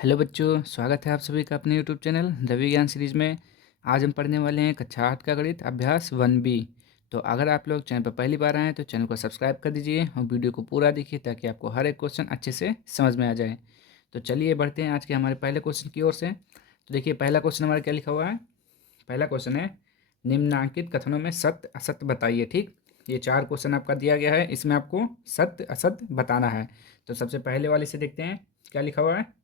Hello बच्चों, स्वागत है आप सभी का अपने यूट्यूब चैनल रवि ज्ञान सीरीज में। आज हम पढ़ने वाले हैं कक्षा 8 का गणित अभ्यास 1B। तो अगर आप लोग चैनल पर पहली बार आए हैं तो चैनल को सब्सक्राइब कर दीजिए और वीडियो को पूरा देखिए ताकि आपको हर एक क्वेश्चन अच्छे से समझ में आ जाए। तो चलिए बढ़ते हैं आज के हमारे पहले क्वेश्चन की ओर से। तो देखिए पहला क्वेश्चन हमारा क्या लिखा हुआ है। पहला क्वेश्चन है, निम्नांकित कथनों में सत्य असत्य बताइए। ठीक, ये 4 क्वेश्चन आपका दिया गया है, इसमें आपको सत्य असत्य बताना है। तो सबसे पहले वाले से देखते हैं क्या लिखा हुआ है।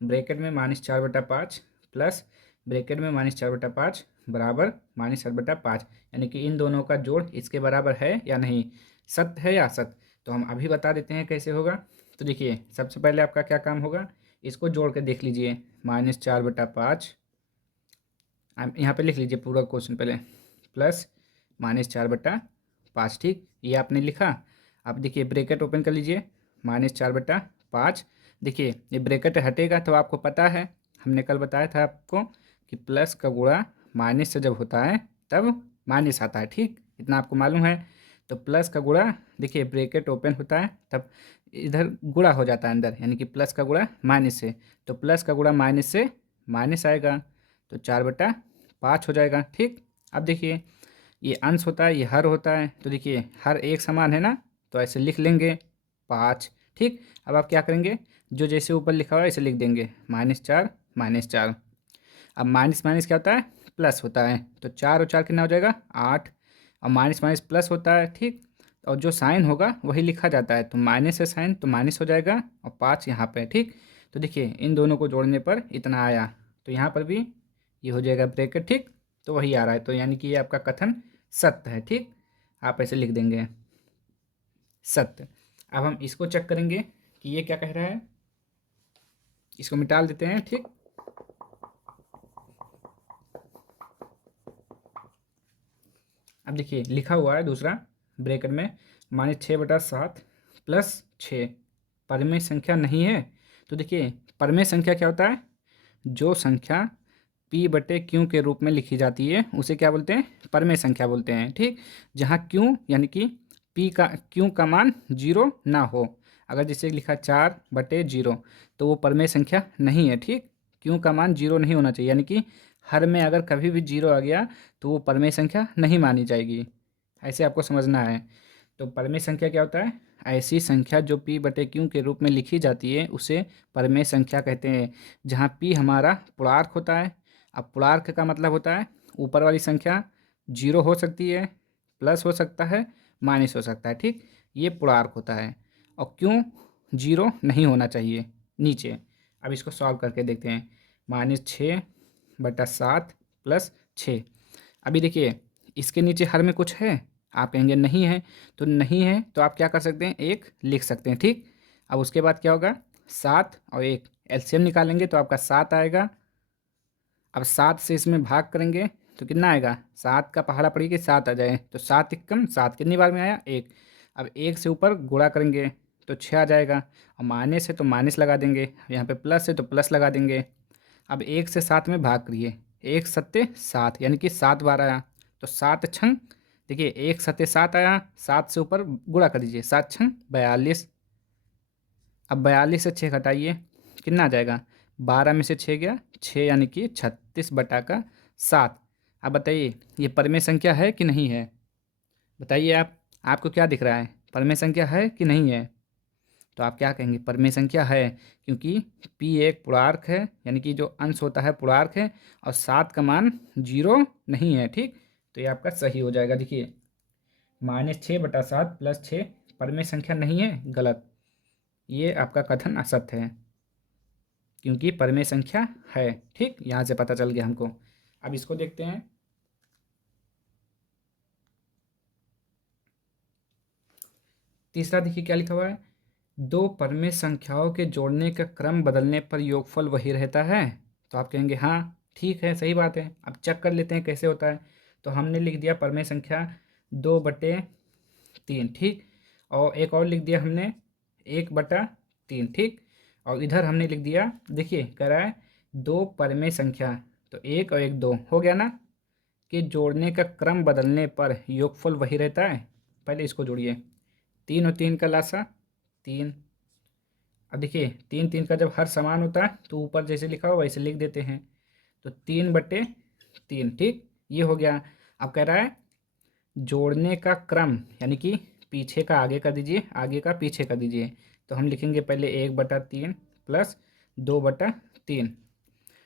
ब्रैकेट में -4/5 प्लस ब्रैकेट में -4/5 बराबर -8/5, यानी कि इन दोनों का जोड़ इसके बराबर है या नहीं, सत्य है या असत्य। तो हम अभी बता देते हैं कैसे होगा। तो देखिए सबसे पहले आपका क्या काम होगा, इसको जोड़ के देख लीजिए। -4/5, आप यहाँ पे लिख लीजिए पूरा क्वेश्चन पहले, प्लस -4/5। ठीक, ये आपने लिखा। अब देखिए ब्रैकेट ओपन कर लीजिए, -4/5। देखिए ये ब्रैकेट हटेगा तो आपको पता है, हमने कल बताया था आपको कि प्लस का गुणा माइनस से जब होता है तब माइनस आता है। ठीक, इतना आपको मालूम है। तो प्लस का गुणा, देखिए ब्रैकेट ओपन होता है तब इधर गुणा हो जाता है अंदर, यानी कि प्लस का गुणा माइनस से। तो प्लस का गुणा माइनस से माइनस आएगा, तो 4/5 हो जाएगा। ठीक, अब देखिए ये अंश होता है, ये हर होता है, तो देखिए हर एक समान है ना, तो ऐसे लिख लेंगे 5। ठीक, अब आप क्या करेंगे, जो जैसे ऊपर लिखा हुआ है इसे लिख देंगे -4 -4। अब माइनस माइनस क्या होता है, प्लस होता है, तो 4 और 4 कितना हो जाएगा 8। और माइनस माइनस प्लस होता है। ठीक, और जो साइन होगा वही लिखा जाता है, तो माइनस है साइन तो माइनस हो जाएगा और 5 यहाँ पे। ठीक, तो देखिए इन दोनों को जोड़ने पर इतना आया, तो यहाँ पर भी ये हो जाएगा ब्रैकेट। ठीक, तो वही आ रहा है, तो यानी कि ये आपका कथन सत्य है। ठीक, आप ऐसे लिख देंगे सत्य। अब हम इसको चेक करेंगे कि ये क्या कह रहा है, इसको मिटा देते हैं। ठीक, अब देखिए लिखा हुआ है दूसरा ब्रैकेट में -6/7 प्लस 6 परमेय संख्या नहीं है। तो देखिए परमेय संख्या क्या होता है, जो संख्या P/Q के रूप में लिखी जाती है उसे क्या बोलते हैं, परमेय संख्या बोलते हैं। ठीक, जहाँ Q यानी कि Q का मान 0 ना हो। अगर जैसे लिखा 4/0 तो वो परमेय संख्या नहीं है। ठीक, Q का मान 0 नहीं होना चाहिए, यानी कि हर में अगर कभी भी 0 आ गया तो वो परमेय संख्या नहीं मानी जाएगी। ऐसे आपको समझना है। तो परमेय संख्या क्या होता है, ऐसी संख्या जो P/Q के रूप में लिखी जाती है उसे परमेय संख्या कहते हैं, जहाँ P हमारा पूर्णांक होता है। अब पूर्णांक का मतलब होता है ऊपर वाली संख्या 0 हो सकती है, प्लस हो सकता है, माइनस हो सकता है। ठीक, ये पूर्णांक होता है। और क्यों 0 नहीं होना चाहिए नीचे। अब इसको सॉल्व करके देखते हैं, -6/7 प्लस 6। अभी देखिए इसके नीचे हर में कुछ है, आप कहेंगे नहीं है, तो नहीं है तो आप क्या कर सकते हैं, एक लिख सकते हैं। ठीक, अब उसके बाद क्या होगा, 7 और 1 एलसीएम निकालेंगे तो आपका 7 आएगा। अब 7 से इसमें भाग करेंगे तो कितना आएगा, 7 का पहाड़ा पड़ी कि 7 आ जाए, तो 7 एकम 7 कितनी बार में आया 1। अब 1 से ऊपर गुणा करेंगे तो 6 आ जाएगा, और माइनस है तो माइनस लगा देंगे, यहाँ पे प्लस है तो प्लस लगा देंगे। अब 1 से 7 में भाग करिए, 1 सत्ते 7 यानी कि 7 बार आया, तो 7 छंग, देखिए 1 सत्ते 7 आया, 7 से ऊपर गुणा कर दीजिए, 7 छंग 42। अब 42 से 6 घटाइए, कितना आ जाएगा, 12 में से 6 गया 6, यानी कि 36/7। अब बताइए ये परमेय संख्या है कि नहीं है, बताइए आप, आपको क्या दिख रहा है, परमेय संख्या है कि नहीं है। तो आप क्या कहेंगे, परमेय संख्या है, क्योंकि P एक पूर्णांक है, यानी कि जो अंश होता है पूर्णांक है, और 7 का मान 0 नहीं है। ठीक, तो ये आपका सही हो जाएगा। देखिए -6/7 प्लस 6 परमेय संख्या नहीं है, गलत, ये आपका कथन असत्य है, क्योंकि परमेय संख्या है। ठीक, यहाँ से पता चल गया हमको। अब इसको देखते हैं, तीसरा देखिए क्या लिखा हुआ है, दो परमेय संख्याओं के जोड़ने का क्रम बदलने पर योगफल वही रहता है। तो आप कहेंगे हाँ ठीक है, सही बात है। अब चेक कर लेते हैं कैसे होता है। तो हमने लिख दिया परमेय संख्या 2/3। ठीक, और एक और लिख दिया हमने 1/3। ठीक, और इधर हमने लिख दिया, देखिए कह रहा है दो परमेय संख्या, तो 1 और 1 2 हो गया ना, कि जोड़ने का क्रम बदलने पर योगफल वही रहता है। पहले इसको जोड़िए, 3 और 3 का लासा 3। अब देखिए 3 3 का जब हर समान होता है तो ऊपर जैसे लिखा हो वैसे लिख देते हैं। तो 3/3, ठीक, ये हो गया। अब कह रहा है जोड़ने का क्रम, यानी कि पीछे का आगे कर दीजिए, आगे का पीछे कर दीजिए। तो हम लिखेंगे पहले 1/3 प्लस 2/3।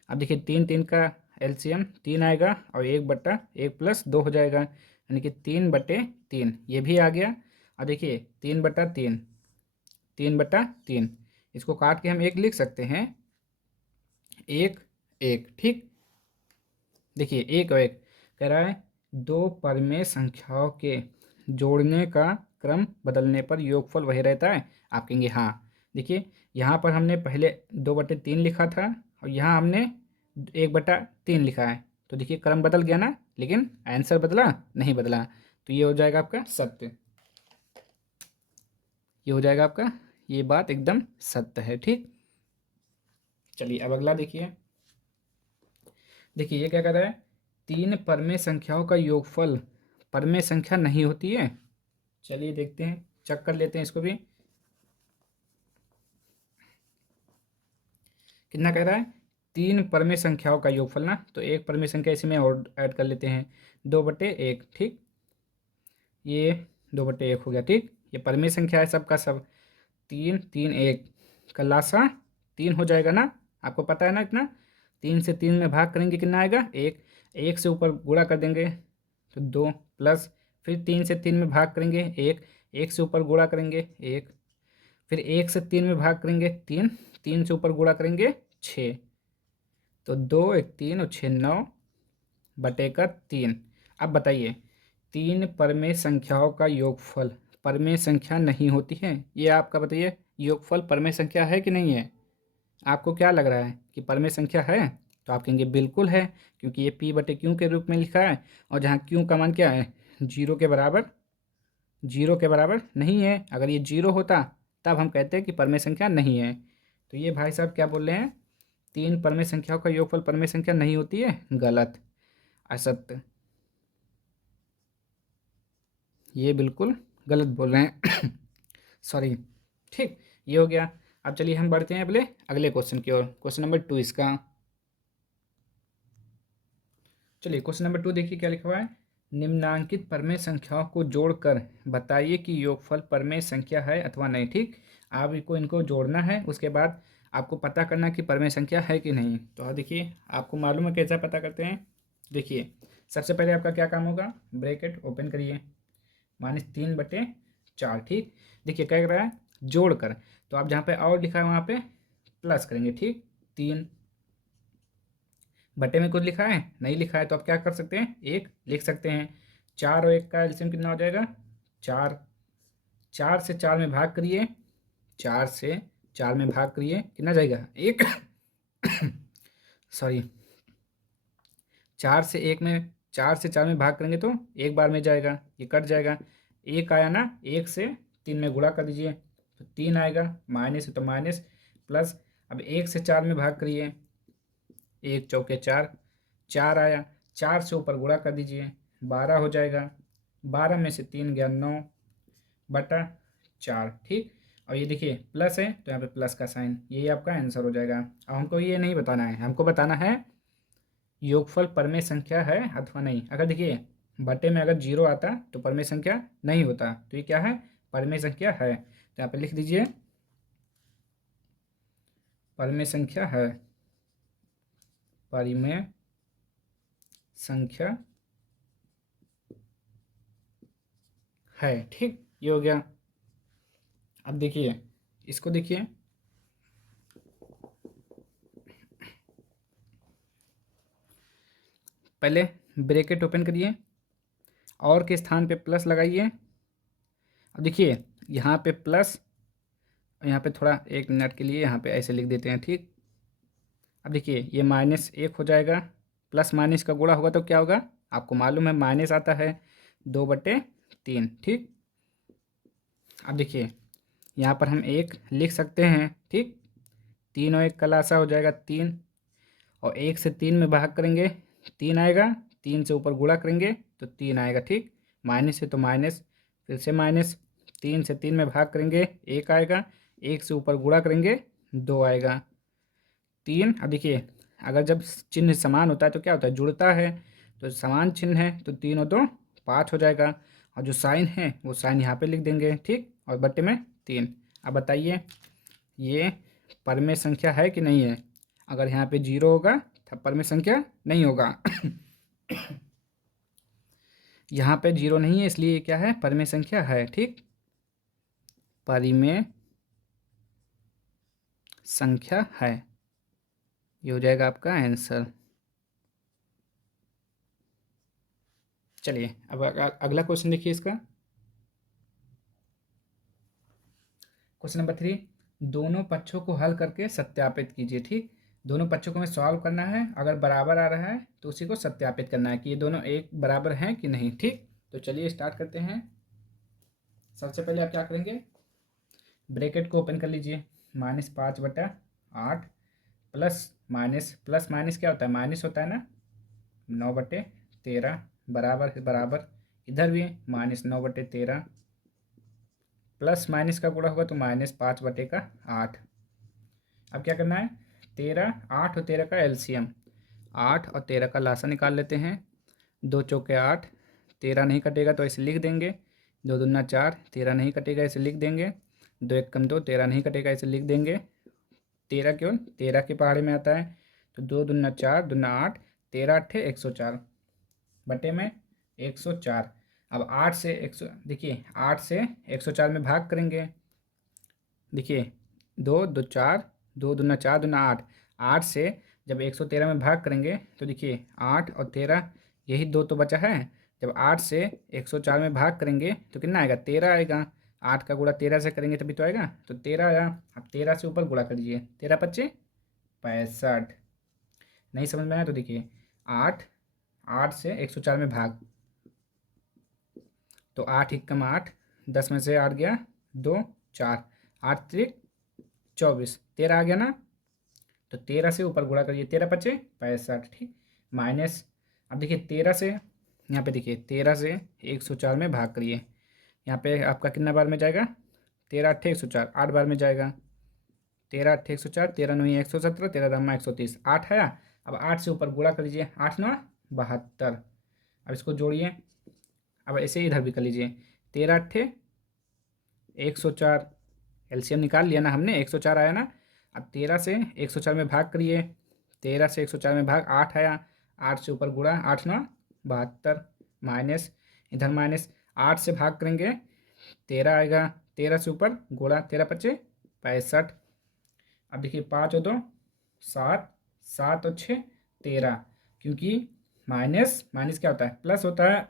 अब देखिए 3 3 का एलसीएम 3 आएगा और 1/1 प्लस 2 हो जाएगा, यानी कि 3/3 ये भी आ गया। और देखिए 3/3, 3/3 इसको काट के हम एक लिख सकते हैं, 1 1, ठीक। देखिए 1 और 1 कह रहा है दो परमेय संख्याओं के जोड़ने का क्रम बदलने पर योगफल वही रहता है। आप कहेंगे हाँ। देखिए यहाँ पर हमने पहले 2/3 लिखा था और यहाँ हमने 1/3 लिखा है, तो देखिए क्रम बदल गया ना, लेकिन आंसर बदला नहीं बदला। तो ये हो जाएगा आपका सत्य, ये हो जाएगा आपका, ये बात एकदम सत्य है, ठीक। चलिए अब अगला देखिए। देखिए ये क्या कर रहा है, 3 परमेय संख्याओं का योगफल परमेय संख्या नहीं होती है। चलिए देखते हैं, चेक कर लेते हैं इसको भी। कितना कह रहा है, 3 परमेय संख्याओं का योगफल ना, तो एक परमेय संख्या इसमें और ऐड कर लेते हैं, 2/1, ठीक। ये 2/1 हो गया, ठीक। ये परमेय संख्या है सबका सब। 3 3 1 का लासा 3 हो जाएगा ना, आपको पता है ना इतना। 3 से 3 में भाग करेंगे कितना आएगा, 1। 1 से ऊपर गुणा कर देंगे तो 2 प्लस, फिर 3 से 3 में भाग करेंगे 1। 1 से ऊपर गुणा करेंगे 1, फिर 1 से 3 में भाग करेंगे 3। 3 से ऊपर गुणा करेंगे 6। तो 2 1 3 और 6 9/3। अब बताइए 3 परमेय संख्याओं का योगफल परमेय संख्या नहीं होती है। ये आपका बताइए योगफल परमेय संख्या है कि नहीं है। आपको क्या लग रहा है कि परमेय संख्या है। तो आप कहेंगे बिल्कुल है, क्योंकि ये P/Q के रूप में लिखा है और जहाँ Q का मान क्या है, 0 के बराबर, 0 के बराबर नहीं है। अगर ये 0 होता तब हम कहते हैं कि परमेय संख्या नहीं है। तो ये भाई साहब क्या बोल रहे हैं, 3 परमेय संख्याओं का योगफल परमेय संख्या नहीं होती है, गलत, असत्य, ये बिल्कुल गलत बोल रहे हैं। सॉरी, ठीक, ये हो गया। अब चलिए हम बढ़ते हैं अगले अगले क्वेश्चन की ओर, क्वेश्चन नंबर 2 इसका। चलिए क्वेश्चन नंबर 2 देखिए क्या लिखा हुआ है, निम्नांकित परमेय संख्याओं को जोड़कर बताइए कि योगफल परमेय संख्या है अथवा नहीं, ठीक। आपको इनको जोड़ना है, उसके बाद आपको पता करना कि परमेय संख्या है कि नहीं। तो देखिए आपको मालूम है कैसा पता करते हैं। देखिए सबसे पहले आपका क्या काम होगा, ब्रैकेट ओपन करिए, -3/4, ठीक। देखिए क्या कर रहा है, जोड़कर, तो आप जहाँ पे और लिखा है वहाँ पे प्लस करेंगे, ठीक। 3 बटे में कुछ लिखा है नहीं लिखा है, तो आप क्या कर सकते हैं, 1 लिख सकते हैं। 4 और 1 का एलसीएम कितना हो जाएगा, 4। 4 से 4 में भाग करिए, 4 से 4 में भाग करिए, कितना जाएगा, 1। सॉरी, 4 से 1 में, 4 से 4 में भाग करेंगे तो एक बार में जाएगा, ये कट जाएगा। 1 आया ना, 1 से 3 में गुणा कर दीजिए तो 3 आएगा, माइनस है तो माइनस, प्लस। अब 1 से 4 में भाग करिए, 1 चौके 4, 4 आया, 4 से ऊपर गुणा कर दीजिए, 12 हो जाएगा। 12 में से 3 गया 9/4, ठीक। और ये देखिए प्लस है तो यहाँ पे प्लस का साइन, यही आपका आंसर हो जाएगा। अब हमको ये नहीं बताना है, हमको बताना है योगफल परमेय संख्या है अथवा नहीं। अगर देखिए बटे में अगर 0 आता तो परमेय संख्या नहीं होता, तो ये क्या है, परमेय संख्या है। तो यहाँ पे लिख दीजिए परमेय संख्या है, परिमेय संख्या है, ठीक, ये हो गया। अब देखिए इसको देखिए, पहले ब्रैकेट ओपन करिए और के स्थान पे प्लस लगाइए। अब देखिए यहाँ पे प्लस, यहाँ पे थोड़ा 1 मिनट के लिए यहाँ पे ऐसे लिख देते हैं, ठीक। अब देखिए ये -1 हो जाएगा, प्लस माइनस का गुणा होगा तो क्या होगा, आपको मालूम है माइनस आता है, 2/3, ठीक। अब देखिए यहाँ पर हम 1 लिख सकते हैं, ठीक। 3 और 1 का लासा हो जाएगा 3, और 1 से 3 में भाग करेंगे 3 आएगा, 3 से ऊपर गुणा करेंगे तो 3 आएगा, ठीक। माइनस है तो माइनस, फिर से माइनस, 3 से 3 में भाग करेंगे 1 आएगा, एक से ऊपर गुणा करेंगे 2 आएगा। 3, अब देखिए अगर जब चिन्ह समान होता है तो क्या होता है, जुड़ता है। तो समान चिन्ह है तो 3 और 2 5 हो जाएगा। और जो साइन है वो साइन यहाँ पे लिख देंगे, ठीक, और बट्टे में 3। अब बताइए ये परमेय संख्या है कि नहीं है। अगर यहाँ पे 0 होगा तब परमेय संख्या नहीं होगा। यहाँ पे 0 नहीं है इसलिए ये क्या है, परमेय संख्या है, ठीक, परिमेय संख्या है। ये हो जाएगा आपका आंसर। चलिए अब अगला क्वेश्चन देखिए इसका। क्वेश्चन नंबर 3, दोनों पक्षों को हल करके सत्यापित कीजिए, ठीक। दोनों पक्षों को हमें सॉल्व करना है, अगर बराबर आ रहा है तो उसी को सत्यापित करना है कि ये दोनों एक बराबर हैं कि नहीं, ठीक। तो चलिए स्टार्ट करते हैं। सबसे पहले आप क्या करेंगे, ब्रैकेट को ओपन कर लीजिए। -5/8 प्लस माइनस क्या होता है, माइनस होता है ना, 9/13 बराबर है बराबर, इधर भी -9/13 प्लस माइनस का गुणा होगा तो -5/8। अब क्या करना है, 13, 8 और 13 का एलसीएम, 8 और 13 का लासा निकाल लेते हैं। 2 चौके 8, 13 नहीं कटेगा तो ऐसे लिख देंगे। 2 दूना 4, 13 नहीं कटेगा ऐसे लिख देंगे। 2 एक कम 2, 13 नहीं कटेगा ऐसे लिख देंगे। 13 केवल 13 के पहाड़े में आता है तो 2 दूना 4, दूना 8, 13 अट्ठे 104 बटे में 104। अब 8 से 100, देखिए 8 से 104 में भाग करेंगे। देखिए 2 2 4, 2 दूना 4 दूना 8, 8 से जब 113 में भाग करेंगे तो देखिए 8 और 13 यही दो तो बचा है। जब 8 से 104 में भाग करेंगे तो कितना आएगा, 13 आएगा। 8 का गुणा 13 से करेंगे तभी तो आएगा, तो 13 आया। अब 13 से ऊपर गुणा कर दीजिए, 13 पच्चे 65। नहीं समझ में आया तो देखिए 8, 8 से 104 में भाग, तो 8 एकम 8, 10 में से 8 गया 2 4, 8 त्रिक 24, 13 आ गया ना। तो 13 से ऊपर गुणा करिए, 13 पच्चे 65, ठीक, माइनस। अब देखिए 13 से यहाँ पे देखिए 13 से 104 में भाग करिए, यहाँ पे आपका कितना बार में जाएगा, 13 अट्ठे 104, 8 बार में जाएगा। 13 अट्ठे 104, 13 नौ 117, 13 दमा 130, 8 आया। अब 8 से ऊपर गुणा कर लीजिए, 8 9 72। अब इसको जोड़िए, अब ऐसे इधर भी कर लीजिए, 13 अट्ठे 104, एलसीएम निकाल लिया ना हमने, 104 आया ना। अब 13 से 104 में भाग करिए, 13 से 104 में भाग 8 आया, 8 से ऊपर गुणा, 8 9 72, माइनस, इधर माइनस, 8 से भाग करेंगे 13 आएगा, 13 से ऊपर गुणा, 13 पच्चे 65। अब देखिए 5 और 2 7, 7 और 6 13, क्योंकि माइनस माइनस क्या होता है, प्लस होता है।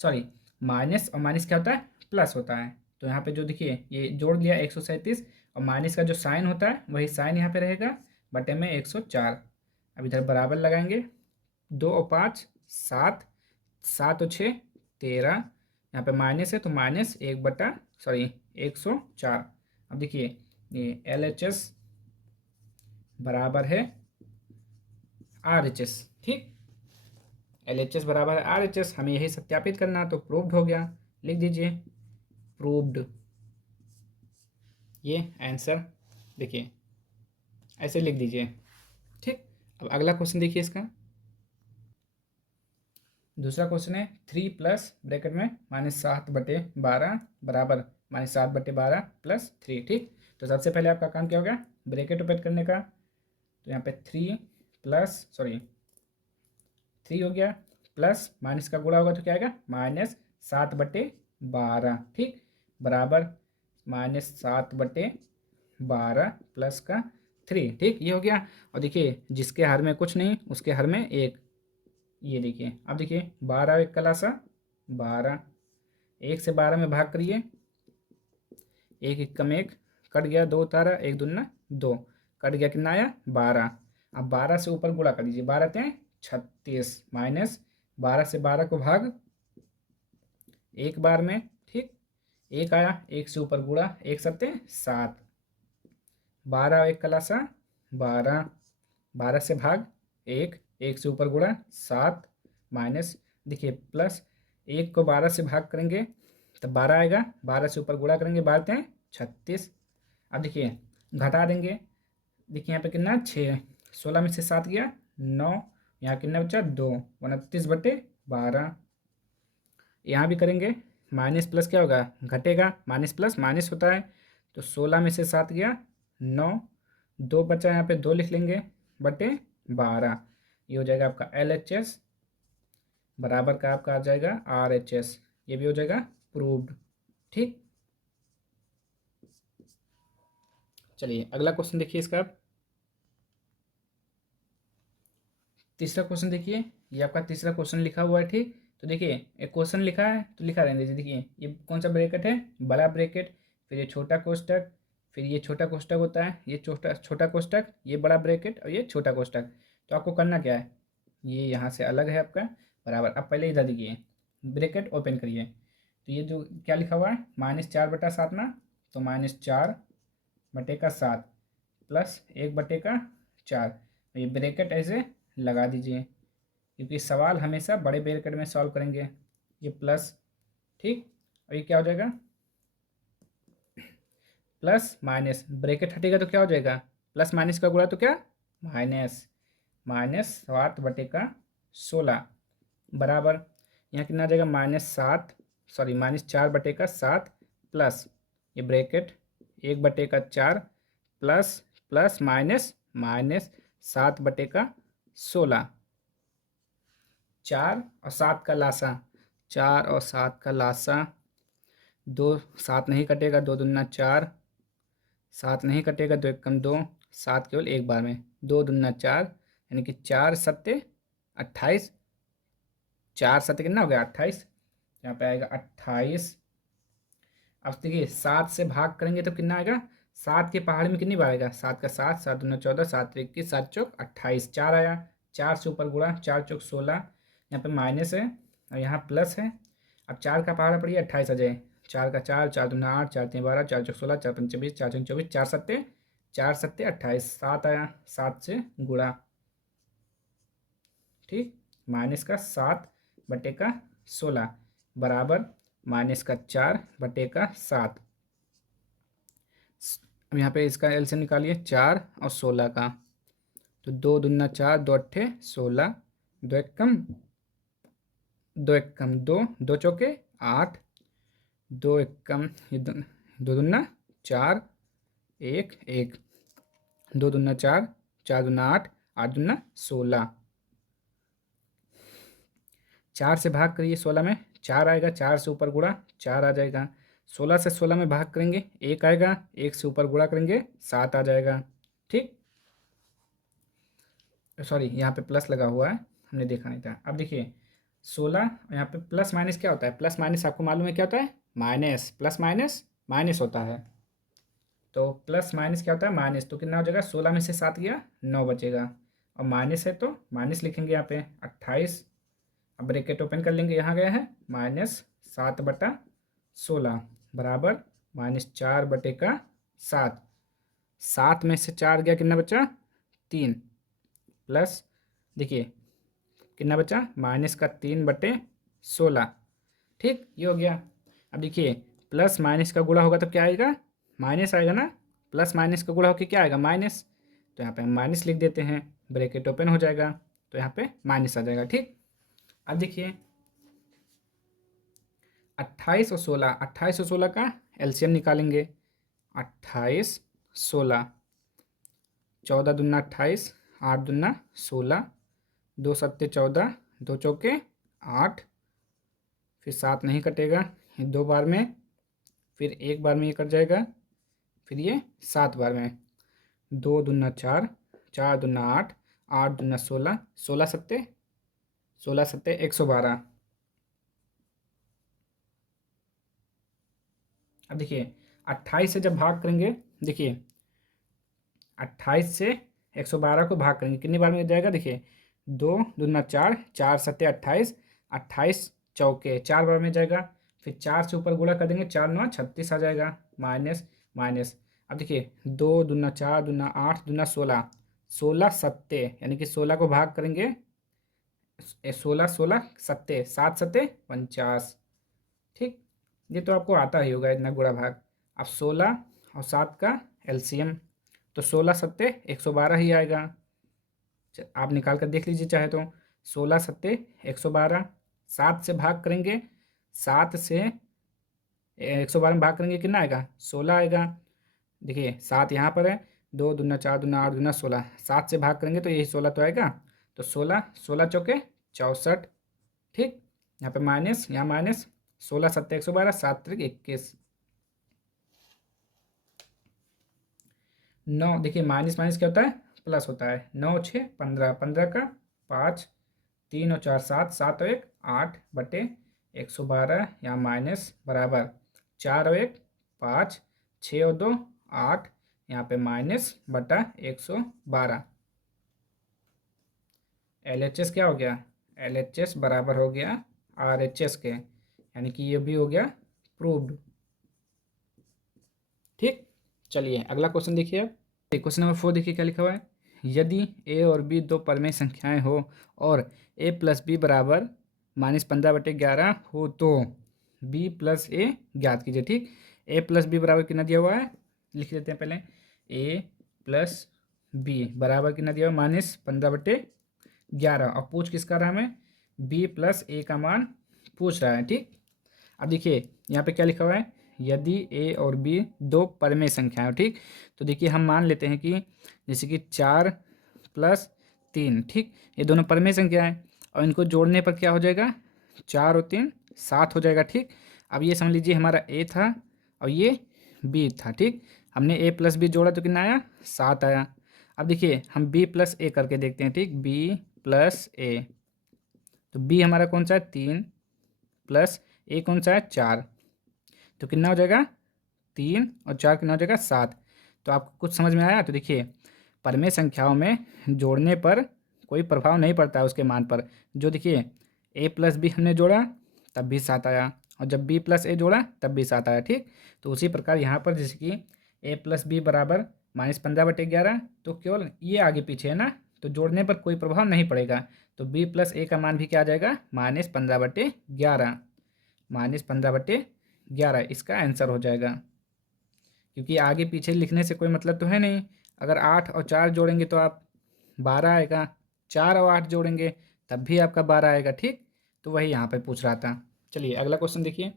सॉरी, माइनस और माइनस क्या होता है, प्लस होता है। तो यहाँ पे जो देखिए ये जोड़ लिया 137, और माइनस का जो साइन होता है वही साइन यहाँ पे रहेगा, बटे में 104। अब इधर बराबर लगाएंगे, 2 और 5 7, 7 और 6 13, यहाँ पे माइनस है तो माइनस 1/104। अब देखिए ये LHS बराबर है RHS, ठीक, LHS बराबर है RHS, हमें यही सत्यापित करना, तो प्रूव्ड हो गया, लिख दीजिए प्रूव्ड। ये आंसर देखिए ऐसे लिख दीजिए, ठीक। अब अगला क्वेश्चन देखिए इसका। दूसरा क्वेश्चन है 3 प्लस ब्रैकेट में -7/12 बराबर -7/12 प्लस 3, ठीक। तो सबसे पहले आपका काम क्या हो गया, ब्रैकेट ओपन करने का। तो यहाँ पे 3 हो गया, प्लस माइनस का गुणा होगा तो क्या आएगा, -7/12, ठीक, बराबर -7/12 प्लस का 3, ठीक, ये हो गया। और देखिए जिसके हर में कुछ नहीं उसके हर में 1, ये देखिए। अब देखिए 12 एक कलासा 12, 1 से 12 में भाग करिए, 1 एक कम 1 कट गया, 2 उतारा, 1 दूना 2 कट गया, कितना आया 12। अब 12 से ऊपर गुणा कर दीजिए, 12 तें 36, माइनस 12 से 12 को भाग एक बार में, ठीक, 1 आया, 1 से ऊपर गुणा, 1 सत्ते 7, 12 एक कलासा 12, 12 से भाग 1, 1 से ऊपर गुणा 7, माइनस देखिए प्लस 1 को 12 से भाग करेंगे तो 12 आएगा, 12 से ऊपर गुणा करेंगे, 12 हैं 36। अब देखिए घटा देंगे, देखिए यहाँ पे कितना 6, 16 में से 7 गया 9, यहाँ कितना बचा 2, 29/12। यहाँ भी करेंगे, माइनस प्लस क्या होगा, घटेगा, माइनस प्लस माइनस होता है, तो 16 में से 7 गया 9, 2 बचा, यहाँ पे 2 लिख लेंगे बटे 12। ये हो जाएगा आपका LHS, बराबर का आपका आ जाएगा RHS। ये भी हो जाएगा प्रूव्ड। ठीक, चलिए अगला क्वेश्चन देखिए इसका आप। तीसरा क्वेश्चन देखिए, ये आपका तीसरा क्वेश्चन लिखा हुआ है। ठीक, तो देखिए एक क्वेश्चन लिखा है तो लिखा रहने दीजिए। देखिए ये कौन सा ब्रैकेट है, बड़ा ब्रैकेट, फिर ये छोटा कोष्टक, फिर ये छोटा कोष्टक होता है, ये छोटा छोटा कोष्टक, ये बड़ा ब्रैकेट और ये छोटा कोष्टक। तो आपको करना क्या है, ये यहाँ से अलग है आपका, बराबर। अब पहले इधर देखिए, ब्रैकेट ओपन करिए, तो ये जो क्या लिखा हुआ है -4/7 ना, तो -4/7 प्लस 1/4। ये ब्रैकेट ऐसे लगा दीजिए, क्योंकि सवाल हमेशा बड़े ब्रैकेट में सॉल्व करेंगे। ये प्लस, ठीक, और ये क्या हो जाएगा, प्लस माइनस, ब्रैकेट हटेगा तो क्या हो जाएगा, प्लस माइनस का गुणा तो क्या, माइनस, -7/16 बराबर, यहाँ कितना आ जाएगा -7, सॉरी -4/7 प्लस ये bracket 1/4 plus plus minus minus 7/16, 4 और 7 का लासा, 4 और 7 का लासा, 2 7 नहीं कटेगा, 2 दूना 4, 7 नहीं कटेगा, 2 एकम 2, 7 केवल एक बार में, 2 दूना 4, यानी कि 4 सत्ते 28, 4 सत्ते कितना हो गया 28, यहाँ पे आएगा 28। अब देखिए 7 से भाग करेंगे तो कितना आएगा, 7 के पहाड़ में कितनी बार आएगा, 7 का 7, 7 दूना 14, 7 21, 7 चौक 28, 4 आया, 4 से ऊपर गुणा, 4 चौक 16, यहाँ पे माइनस है और यहाँ प्लस है। अब 4 का पहाड़ा पड़िए 28 आ जाए, 4 का 4, 4 दूना 8, 4 3 12, 4 चौक 16, 4 5 24, 4 6 24, 4 सत्ते 28, 7 आया, 7 से गुणा, ठीक, -7/16 बराबर -4/7। अब यहाँ पे इसका एलसीएम निकालिए, 4 और 16 का, तो 2 दूना 4, 2 अट्ठे 16, 2 एकम 2, 2 चौके 8, 2 एकम, ये 2 दूना 4, 1 1, 2 दूना 4, 4 दूना 8, 8 दूना 16, 4 से भाग करिए 16 में, 4 आएगा, 4 से ऊपर गुणा 4 आ जाएगा, 16 से 16 में भाग करेंगे 1 आएगा, 1 से ऊपर गुणा करेंगे 7 आ जाएगा। ठीक, सॉरी यहाँ पे प्लस लगा हुआ है, हमने देखा नहीं था। अब देखिए 16, यहाँ पे प्लस माइनस क्या होता है, प्लस माइनस आपको मालूम है क्या होता है, माइनस, प्लस माइनस माइनस होता है, तो प्लस माइनस क्या होता है, माइनस, तो कितना हो जाएगा, 16 में से 7 गया 9 बचेगा, और माइनस है तो माइनस लिखेंगे यहाँ पे 28। अब ब्रैकेट ओपन कर लेंगे, यहाँ गया है -7/16 बराबर -4/7, 7 में से 4 गया, कितना बचा 3, प्लस देखिए कितना बचा -3/16। ठीक, ये हो गया। अब देखिए प्लस माइनस का गुणा होगा तो क्या आएगा, माइनस आएगा ना, प्लस माइनस का गुणा होकर क्या आएगा, माइनस, तो यहाँ पे हम माइनस लिख देते हैं, ब्रैकेट ओपन हो जाएगा, तो यहाँ पे माइनस आ जाएगा। ठीक, अब देखिए 28 और 16, 28 और 16 का एलसीएम निकालेंगे, 28 16, 14 दूना 28, 8 दूना 16, 2 सत्ते 14, 2 चौके 8, फिर 7 नहीं कटेगा, ये 2 बार में, फिर 1 बार में ये कट जाएगा, फिर ये 7 बार में, 2 दूना 4, 4 दूना 8, 8 दूना 16, 16 सत्ते 112। अब देखिए 28 से जब भाग करेंगे, देखिए 28 से 112 को भाग करेंगे कितनी बार में जाएगा, देखिए 2 दूना 4, 4 सत्ते 28, 28 चौके 4 बार में जाएगा, फिर 4 से ऊपर गुणा कर देंगे, 4 9 36 आ जाएगा, माइनस माइनस। अब देखिए 2 दूना 4 दूना 8 दूना 16, 16 सत्ते, यानी कि 16 को भाग करेंगे, 16 16 सत्ते, 7 सत्ते 50। ठीक, ये तो आपको आता ही होगा इतना गुणा भाग। अब 16 और 7 का एलसीएम, तो 16 सत्ते 112 ही आएगा। आप निकाल कर देख लीजिए चाहे तो। 16 सत्ते 112, 7 से भाग करेंगे, 7 से 112 में भाग करेंगे कितना आएगा, 16 आएगा। देखिए 7 यहाँ पर है, 2 दूना 4 दूना 8 दूना 16, 7 से भाग करेंगे तो यही 16 तो आएगा। तो 16, 16 चौके 64, ठीक। यहाँ पे माइनस, यहाँ माइनस, 16 सत्ते 112, 7 त्रिक 21, 9। देखिए माइनस माइनस क्या होता है, प्लस होता है। 9 6 15, 15 का 5, 3 और 4 7, 7 और 1 8 बटे 112, यहाँ माइनस बराबर 4 और 1 5, 6 और 2 8, यहाँ पे माइनस बटा 112। LHS क्या हो गया, LHS बराबर हो गया RHS के, यानी कि ये भी हो गया प्रूव्ड। ठीक, चलिए अगला क्वेश्चन देखिए। अब क्वेश्चन नंबर 4 देखिए क्या लिखा हुआ है। यदि a और b दो परमेय संख्याएं हो और a प्लस बी बराबर -15/11 हो तो b प्लस a ज्ञात कीजिए। ठीक, a प्लस बी बराबर कितना दिया हुआ है, लिख लेते हैं पहले। a प्लस बी बराबर कितना दिया हुआ है, -15/11, और पूछ किसका रहा हमें, b प्लस a का मान पूछ रहा है। ठीक, अब देखिए यहाँ पे क्या लिखा हुआ है, यदि a और b दो परमेय संख्या है। ठीक, तो देखिए हम मान लेते हैं कि जैसे कि 4 प्लस 3, ठीक, ये दोनों परमेय संख्या है और इनको जोड़ने पर क्या हो जाएगा, 4 और 3 7 हो जाएगा। ठीक, अब ये समझ लीजिए हमारा a था और ये b था। ठीक, हमने a प्लस बी जोड़ा तो कितना आया, 7 आया। अब देखिए हम b प्लस a करके देखते हैं। ठीक, b प्लस a, तो b हमारा कौन सा है, 3, प्लस a कौन सा है, 4, तो कितना हो जाएगा, 3 और 4 कितना हो जाएगा, 7। तो आपको कुछ समझ में आया। तो देखिए परमेय संख्याओं में जोड़ने पर कोई प्रभाव नहीं पड़ता है उसके मान पर। जो देखिए a प्लस बी हमने जोड़ा तब भी 7 आया, और जब b प्लस a जोड़ा तब भी 7 आया। ठीक, तो उसी प्रकार यहाँ पर जैसे कि a प्लस बी बराबर -15/11, तो केवल ये आगे पीछे है ना, तो जोड़ने पर कोई प्रभाव नहीं पड़ेगा। तो b प्लस a का मान भी क्या आ जाएगा, -15/11, -15/11 इसका आंसर हो जाएगा। क्योंकि आगे पीछे लिखने से कोई मतलब तो है नहीं। अगर 8 और 4 जोड़ेंगे तो आप 12 आएगा, 4 और 8 जोड़ेंगे तब भी आपका 12 आएगा। ठीक, तो वही यहाँ पे पूछ रहा था। चलिए अगला क्वेश्चन देखिए,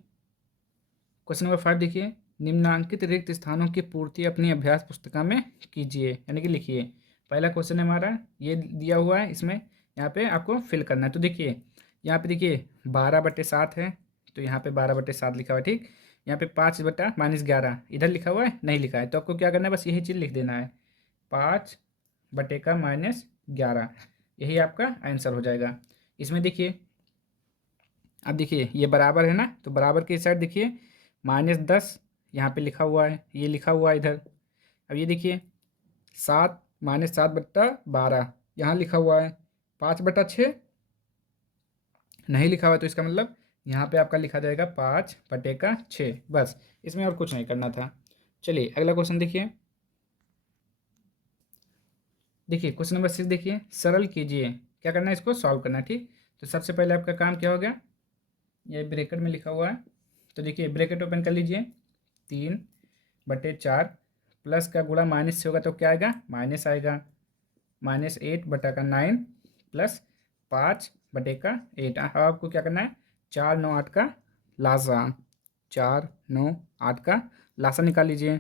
क्वेश्चन नंबर 5 देखिए। निम्नांकित रिक्त स्थानों की पूर्ति अपनी अभ्यास पुस्तिका में कीजिए, यानी कि लिखिए। पहला क्वेश्चन है हमारा ये दिया हुआ है, इसमें यहाँ पे आपको फिल करना है। तो देखिए यहाँ पे देखिए 12/7 है, तो यहाँ पे 12/7 लिखा हुआ है। ठीक, यहाँ पे 5/-11 इधर लिखा हुआ है, नहीं लिखा है, तो आपको क्या करना है, बस यही चीज़ लिख देना है, 5/-11, यही आपका आंसर हो जाएगा। इसमें देखिए अब देखिए ये बराबर है ना, तो बराबर के साइड देखिए -10 यहाँ पे लिखा हुआ है, ये लिखा हुआ है इधर। अब ये देखिए 7 -7/12 यहाँ लिखा हुआ है, 5/6 नहीं लिखा हुआ है, तो इसका मतलब यहाँ पे आपका लिखा जाएगा 5/6। बस, इसमें और कुछ नहीं करना था। चलिए अगला क्वेश्चन देखिए। देखिए क्वेश्चन नंबर 6 देखिए, सरल कीजिए। क्या करना है, इसको सॉल्व करना है। ठीक, तो सबसे पहले आपका काम क्या हो गया, ये ब्रैकेट में लिखा हुआ है, तो देखिए ब्रैकेट ओपन कर लीजिए, 3/4 प्लस का गुणा माइनस से होगा तो क्या आएगा, माइनस आएगा, -8/9 प्लस 5/8। अब आपको क्या करना है, 4 9 8 का लासा, 4 9 8 का लासा निकाल लीजिए।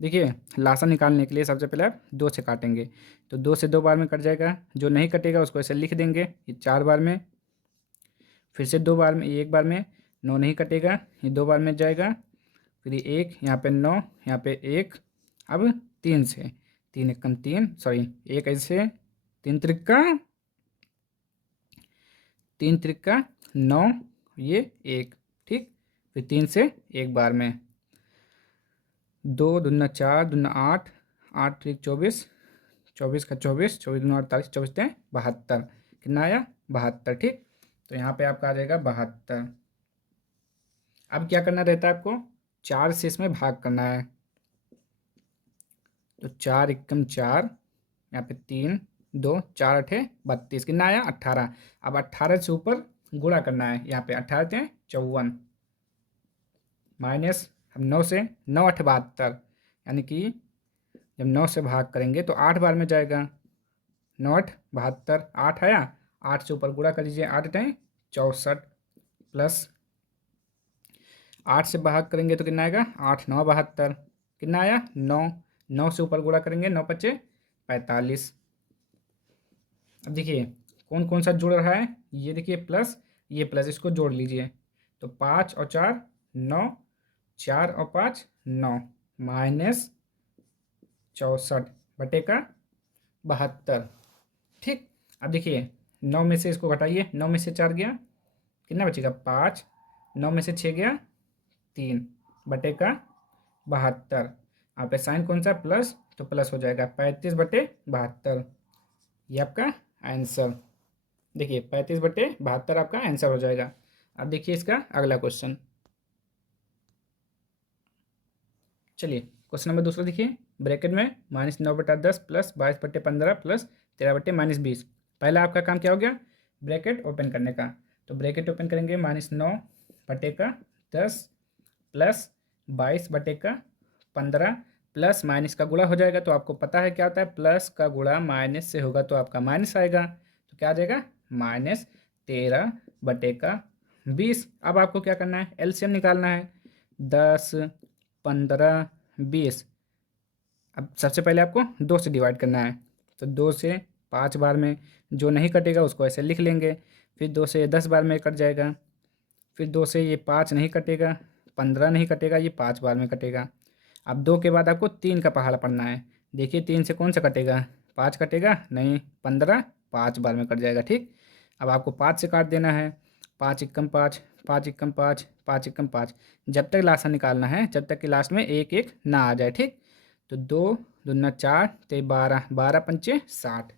देखिए लासा निकालने के लिए सबसे पहले आप 2 से काटेंगे, तो 2 से 2 बार में कट जाएगा, जो नहीं कटेगा उसको ऐसे लिख देंगे, ये 4 बार में, फिर से 2 बार में, एक बार में, 9 नहीं कटेगा, ये 2 बार में जाएगा, फिर ये 1 यहाँ पे 9, यहाँ पे 1, अब 3 से, 3 एकम 3, सॉरी 1 ऐसे, 3 त्रिका 3 त्रिका 9, ये 1, ठीक, फिर 3 से एक बार में, 2 दूना 4 दूना 8, 8 त्रिक 24, 24 का 24, 24 दूना 48, 24 तें 72, कितना आया, 72। ठीक, तो यहाँ पे आपका आ जाएगा 72। अब क्या करना रहता है आपको, 4 से इसमें भाग करना है, तो 4 एकम 4, यहाँ पे 3 2 4 8 32, कितना आया, 18। अब 18 से ऊपर गुणा करना है, यहाँ पे 18 × 54, माइनस हम 9 से 9 8 72, यानी कि जब 9 से भाग करेंगे तो 8 बार में जाएगा। 9 8 72, 8 आया, 8 से ऊपर गुणा कर दीजिए, 8 टाइम 64 प्लस 8 से भाग करेंगे तो कितना आएगा, 8 9 72, कितना आया 9, 9 से ऊपर गुणा करेंगे, 9 पच्चे 45। अब देखिए कौन कौन सा जुड़ रहा है, ये देखिए प्लस, ये प्लस, इसको जोड़ लीजिए तो 5 और 4 9, 4 और 5 9, माइनस 64 बटे का 72। ठीक, अब देखिए 9 में से इसको घटाइए, 9 में से 4 गया, कितना बचेगा 5, 9 में से 6 गया 3 बटे का 72। यहाँ पे साइन कौन सा प्लस, तो प्लस हो जाएगा 35 बटे 72, ये आपका आंसर। देखिए 35 बटे 72 आपका आंसर हो जाएगा। अब देखिए इसका अगला क्वेश्चन, चलिए क्वेश्चन नंबर दूसरा देखिए, ब्रैकेट में -9/10 प्लस 22/15 प्लस 13/-20। पहला आपका काम क्या हो गया, ब्रैकेट ओपन करने का, तो ब्रैकेट ओपन करेंगे -9/10 प्लस 22/15 प्लस माइनस का गुणा हो जाएगा, तो आपको पता है क्या होता है, प्लस का गुणा माइनस से होगा तो आपका माइनस आएगा, तो क्या आ जाएगा -13/20। अब आपको क्या करना है, एलसीएम निकालना है, 10 15 20। अब सबसे पहले आपको 2 से डिवाइड करना है, तो 2 से 5 बार में जो नहीं कटेगा उसको ऐसे लिख लेंगे, फिर 2 से 10 बार में कट जाएगा, फिर 2 से ये 5 नहीं कटेगा, 15 नहीं कटेगा, ये 5 बार में कटेगा। अब 2 के बाद आपको 3 का पहाड़ा पढ़ना है, देखिए 3 से कौन सा कटेगा, 5 कटेगा नहीं, 15 5 बार में कट जाएगा। ठीक, अब आपको 5 से काट देना है, 5 एकम 5, 5 एकम 5, 5 एकम 5, जब तक लास्ट निकालना है, जब तक कि लास्ट में एक एक ना आ जाए। ठीक, तो 2 दूना 4 ते 12, 12 पंचे 60,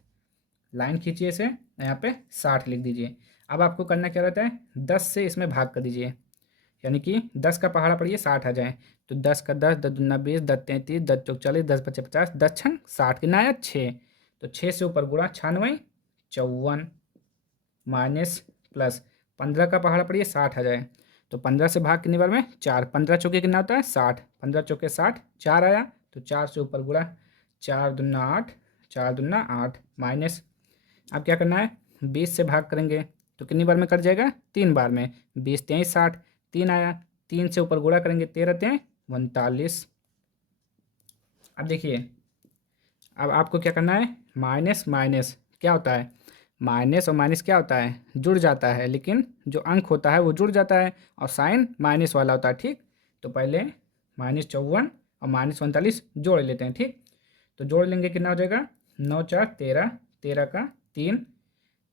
लाइन खींचिए इसे, यहाँ पे 60 लिख दीजिए। अब आपको करना क्या रहता है, 10 से इसमें भाग कर दीजिए, यानी कि 10 का पहाड़ा पड़िए 60 आ जाए, तो 10 का 10, 10 दूना 20, 10 33, 10 चौक 40, 10 पचे 50, 10 छंग 60, कितना आया 6, तो 6 से ऊपर गुणा 96 54 माइनस प्लस 15 का पहाड़ा पड़िए 60 आ जाए, तो 15 से भाग कितनी बार में 4, 15 चौके कितना होता है 60, 15 चौके 60, 4 आया, तो 4 से ऊपर गुणा, 4 दूना 8, 4 दूना 8 माइनस, अब क्या करना है 20 से भाग करेंगे तो कितनी बार में कट जाएगा, 3 बार में, 20 23 60, 3 आया, 3 से ऊपर गुणा करेंगे, 13 3 39। अब देखिए अब आपको क्या करना है, माइनस माइनस क्या होता है, माइनस और माइनस क्या होता है, जुड़ जाता है, लेकिन जो अंक होता है वो जुड़ जाता है और साइन माइनस वाला होता है। ठीक, तो पहले -54 और -39 जोड़ लेते हैं। ठीक, तो जोड़ लेंगे, कितना हो जाएगा 9 4 13, 13 का 3,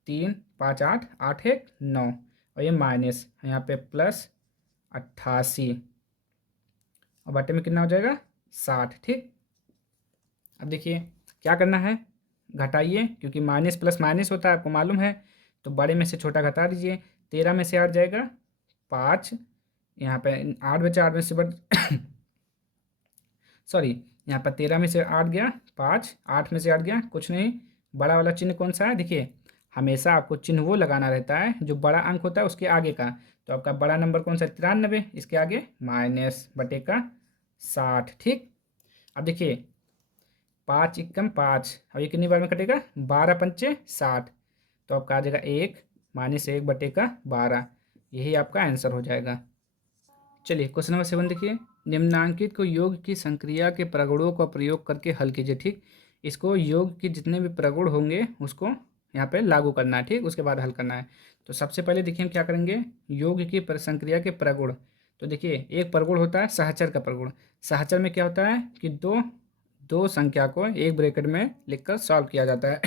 3 5 8, 8 1 9, और ये माइनस यहाँ पे प्लस 88, और बटे में कितना हो जाएगा 60। ठीक, अब देखिए क्या करना है, घटाइए, क्योंकि माइनस प्लस माइनस होता है आपको मालूम है, तो बड़े में से छोटा घटा दीजिए, 13 में से 8 जाएगा 5, यहाँ पे 8 बचा, 8 में से सॉरी, यहाँ पर 13 में से 8 गया 5, 8 में से 8 गया कुछ नहीं, बड़ा वाला चिन्ह कौन सा है, देखिए हमेशा आपको चिन्ह वो लगाना रहता है जो बड़ा अंक होता है उसके आगे का, तो आपका बड़ा नंबर कौन सा 93, इसके आगे माइनस बटे का 60। ठीक, अब देखिए 5 एकम 5, और ये कितनी बार में कटेगा, 12 पंचे 60, तो आपका आ जाएगा 1 -1 बटे का 12, यही आपका आंसर हो जाएगा। चलिए क्वेश्चन नंबर 7 देखिए, निम्नांकित को योग की संक्रिया के प्रगुणों का प्रयोग करके हल कीजिए। ठीक, इसको योग के जितने भी प्रगुण होंगे उसको यहाँ पे लागू करना है। ठीक, उसके बाद हल करना है। तो सबसे पहले देखिए हम क्या करेंगे, योग की संक्रिया के प्रगुण, तो देखिए एक प्रगुण होता है सहचर का प्रगुण, सहचर में क्या होता है कि दो संख्या को एक ब्रैकेट में लिखकर सॉल्व किया जाता है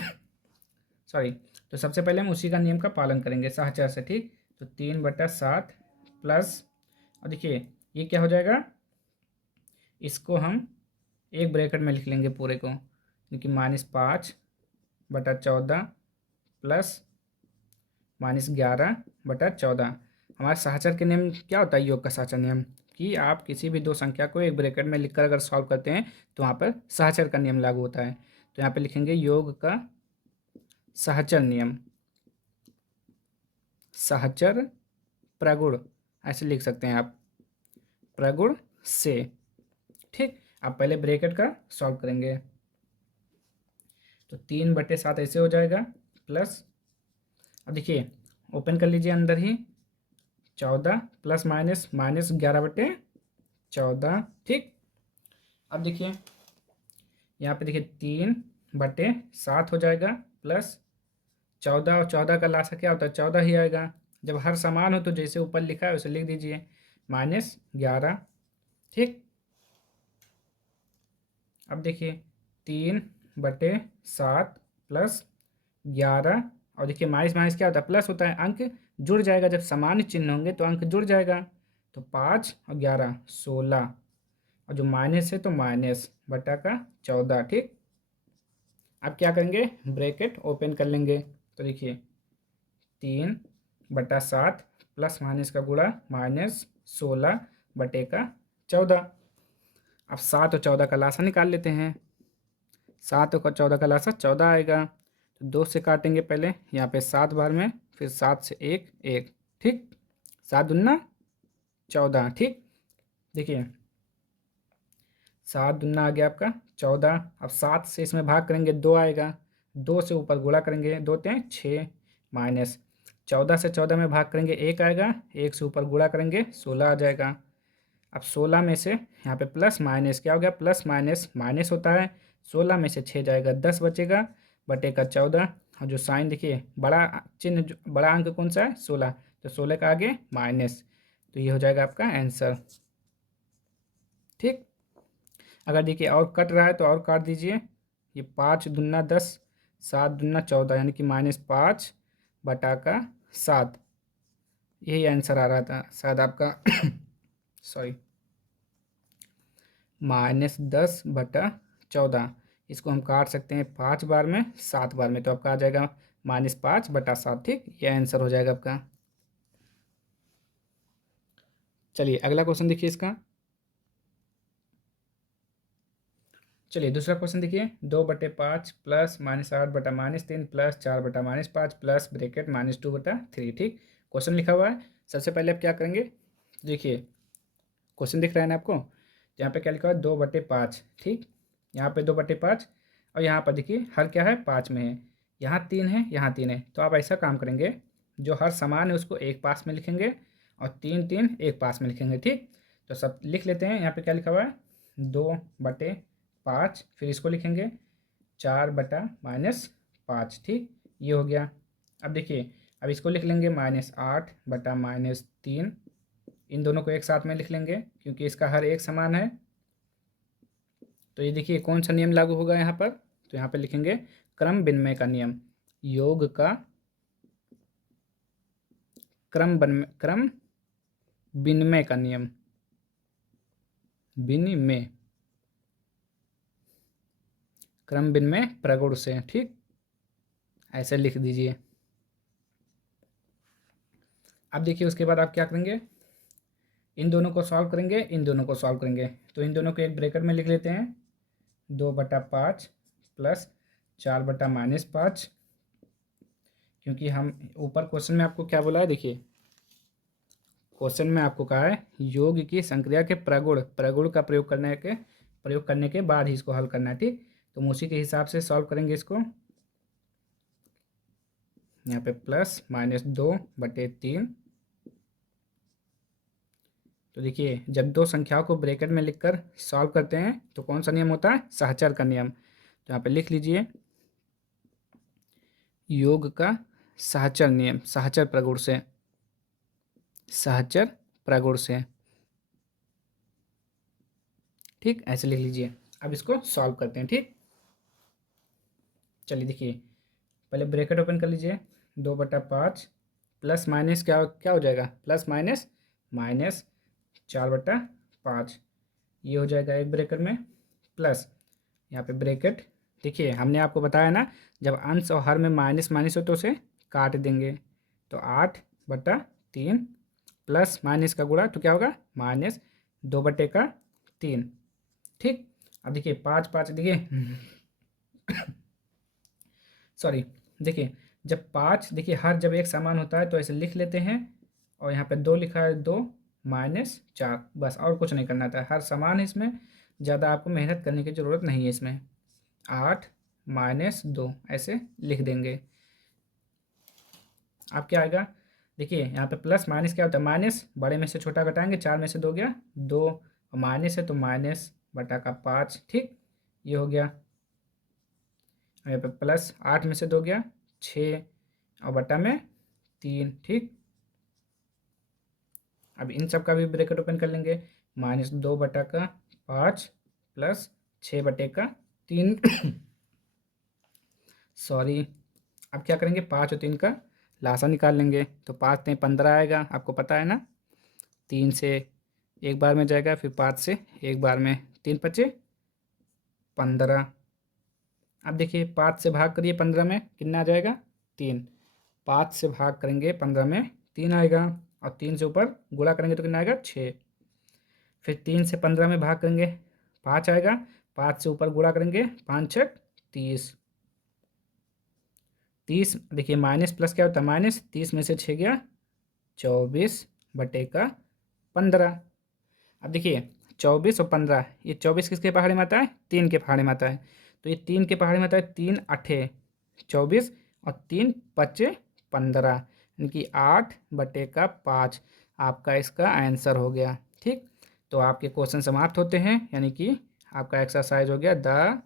सॉरी, तो सबसे पहले हम उसी का नियम का पालन करेंगे सहचर से। ठीक, तो 3/7 प्लस, और देखिए ये क्या हो जाएगा, इसको हम एक ब्रैकेट में लिख लेंगे पूरे को, क्योंकि -5/14 प्लस -11/14। हमारे सहचर के नियम क्या होता है, योग का सहचर नियम, कि आप किसी भी दो संख्या को एक ब्रैकेट में लिखकर अगर सॉल्व करते हैं तो वहाँ पर सहचर का नियम लागू होता है। तो यहाँ पे लिखेंगे योग का सहचर नियम, सहचर प्रगुण ऐसे लिख सकते हैं आप, प्रगुण से। ठीक, अब पहले ब्रैकेट का सॉल्व करेंगे। तो 3/7 ऐसे हो जाएगा, प्लस अब देखिए ओपन कर लीजिए अंदर ही 14 प्लस माइनस माइनस 11/14। ठीक, अब देखिए यहाँ पे देखिए 3/7 हो जाएगा, प्लस 14 और 14 का लासा क्या होता है, 14 ही आएगा। जब हर समान हो तो जैसे ऊपर लिखा है उसे लिख दीजिए, -11। ठीक, अब देखिए 3/7 प्लस 11, और देखिए माइनस माइनस क्या होता है, प्लस होता है, अंक जुड़ जाएगा। जब समान चिन्ह होंगे तो अंक जुड़ जाएगा। तो 5 और 11 16, और जो माइनस है तो माइनस बटा का 14। ठीक, अब क्या करेंगे, ब्रैकेट ओपन कर लेंगे। तो देखिए 3/7 प्लस माइनस का गुणा -16/14। अब 7 और 14 का लासा निकाल लेते हैं। 7 और 14 का लासा 14 आएगा। तो 2 से काटेंगे पहले, यहाँ पे 7 बार में, फिर 7 से 1 1। ठीक, 7 दूना 14। ठीक, देखिए 7 दूना आ गया आपका 14। अब 7 से इसमें भाग करेंगे 2 आएगा, 2 से ऊपर गुणा करेंगे, 2 3 6, माइनस 14 से 14 में भाग करेंगे 1 आएगा, 1 से ऊपर गुणा करेंगे 16 आ जाएगा। अब 16 में से यहाँ पे प्लस माइनस क्या हो गया, प्लस माइनस माइनस होता है। 16 में से 6 जाएगा, 10 बचेगा बटे का 14। और जो साइन देखिए बड़ा चिन्ह, बड़ा अंक कौन सा है, 16, तो 16 का आगे माइनस। तो ये हो जाएगा आपका आंसर। ठीक, अगर देखिए और कट रहा है तो और काट दीजिए। ये 5 दूना 10, 7 दूना 14, यानी कि -5 बटा का 7। यही आंसर आ रहा था शायद आपका सॉरी, -10/14। इसको हम काट सकते हैं 5 बार में, 7 बार में, तो आपका आ जाएगा -5/7। ठीक, ये आंसर हो जाएगा आपका। चलिए अगला क्वेश्चन देखिए इसका। चलिए दूसरा क्वेश्चन देखिए, 2/5 प्लस -8 बटा -3 प्लस 4 बटा -5 प्लस ब्रैकेट -2/3। ठीक, क्वेश्चन लिखा हुआ है। सबसे पहले आप क्या करेंगे, देखिए क्वेश्चन दिख रहा है ना आपको, यहाँ पे क्या लिखा हुआ है, 2/5। ठीक, यहाँ पे 2/5, और यहाँ पर देखिए हर क्या है, 5 में है, यहाँ 3 है, यहाँ 3 है। तो आप ऐसा काम करेंगे, जो हर समान है उसको एक पास में लिखेंगे, और 3 3 एक पास में लिखेंगे। ठीक, तो सब लिख लेते हैं। यहाँ पे क्या लिखा हुआ है, 2/5, फिर इसको लिखेंगे 4/-5। ठीक, ये हो गया। अब देखिए अब इसको लिख लेंगे -8/-3। इन दोनों को एक साथ में लिख लेंगे क्योंकि इसका हर एक समान है। तो ये देखिए कौन सा नियम लागू होगा यहाँ पर, तो यहाँ पे लिखेंगे क्रम विनिमय का नियम, योग का क्रम विनिमय का नियम, विनिमय, क्रम विनिमय प्रगुण से। ठीक, ऐसे लिख दीजिए। अब देखिए उसके बाद आप क्या करेंगे, इन दोनों को सॉल्व करेंगे, इन दोनों को सॉल्व करेंगे। तो इन दोनों को एक ब्रैकेट में लिख लेते हैं, 2/5 प्लस 4/-5, क्योंकि हम ऊपर क्वेश्चन में आपको क्या बोला है, देखिए क्वेश्चन में आपको कहा है योग की संक्रिया के प्रगुण का प्रयोग करने के बाद ही इसको हल करना है। ठीक, तो हम उसी के हिसाब से सॉल्व करेंगे इसको। यहाँ पे प्लस -2/3। तो देखिए जब दो संख्याओं को ब्रैकेट में लिखकर सॉल्व करते हैं तो कौन सा नियम होता है, सहचर का नियम। तो यहाँ पे लिख लीजिए योग का सहचर नियम, सहचर प्रगुण से, सहचर प्रगुण से। ठीक, ऐसे लिख लीजिए। अब इसको सॉल्व करते हैं। ठीक, चलिए देखिए पहले ब्रैकेट ओपन कर लीजिए, 2/5 प्लस माइनस क्या क्या हो जाएगा, प्लस माइनस माइनस 4/5। ये हो जाएगा एक ब्रैकेट में, प्लस यहाँ पे ब्रैकेट, देखिए हमने आपको बताया ना जब अंश और हर में माइनस माइनस हो तो उसे काट देंगे। तो 8/3 प्लस माइनस का गुणा तो क्या होगा, -2/3। ठीक, अब देखिए 5 5 देखिए सॉरी, देखिए जब 5 देखिए हर जब एक समान होता है तो ऐसे लिख लेते हैं, और यहाँ पे 2 लिखा है, 2 -4, बस और कुछ नहीं करना था। हर समान इसमें, ज़्यादा आपको मेहनत करने की ज़रूरत नहीं है इसमें। 8 -2 ऐसे लिख देंगे। अब क्या आएगा, देखिए यहाँ पे प्लस माइनस क्या होता है, माइनस बड़े में से छोटा घटाएंगे, 4 में से 2 गया 2, और माइनस है तो माइनस बटा का 5, ठीक, ये हो गया। यहाँ पे प्लस 8 में से 2 गया 6, और बटा में 3, ठीक। अब इन सब का भी ब्रैकेट ओपन कर लेंगे, -2 बटा का 5 प्लस 6 बटे का 3 सॉरी। अब क्या करेंगे, 5 और 3 का लासा निकाल लेंगे, तो 5 3 15 आएगा, आपको पता है ना। 3 से एक बार में जाएगा, फिर 5 से एक बार में, 3 पचे 15। अब देखिए 5 से भाग करिए 15 में, कितना आ जाएगा 3। 5 से भाग करेंगे 15 में 3 आएगा, और 3 से ऊपर गुणा करेंगे तो कितना आएगा 6। फिर 3 से 15 में भाग करेंगे 5 आएगा, 5 से ऊपर गुणा करेंगे 5 6 30। 30 देखिए माइनस प्लस क्या होता है, माइनस 30 में से 6 गया 24 बटे का 15। अब देखिए 24 और 15, ये 24 किसके पहाड़े में आता है, 3 के पहाड़े में आता है, तो ये 3 के पहाड़े में आता है, 3 8 24 और 3 5 15, यानी कि 8 बटे का 5 आपका इसका आंसर हो गया, ठीक। तो आपके क्वेश्चन समाप्त होते हैं, यानी कि आपका एक्सरसाइज हो गया द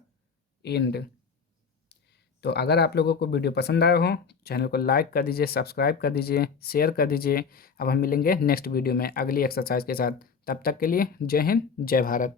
एंड। तो अगर आप लोगों को वीडियो पसंद आया हो, चैनल को लाइक कर दीजिए, सब्सक्राइब कर दीजिए, शेयर कर दीजिए। अब हम मिलेंगे नेक्स्ट वीडियो में अगली एक्सरसाइज के साथ। तब तक के लिए जय हिंद, जय भारत।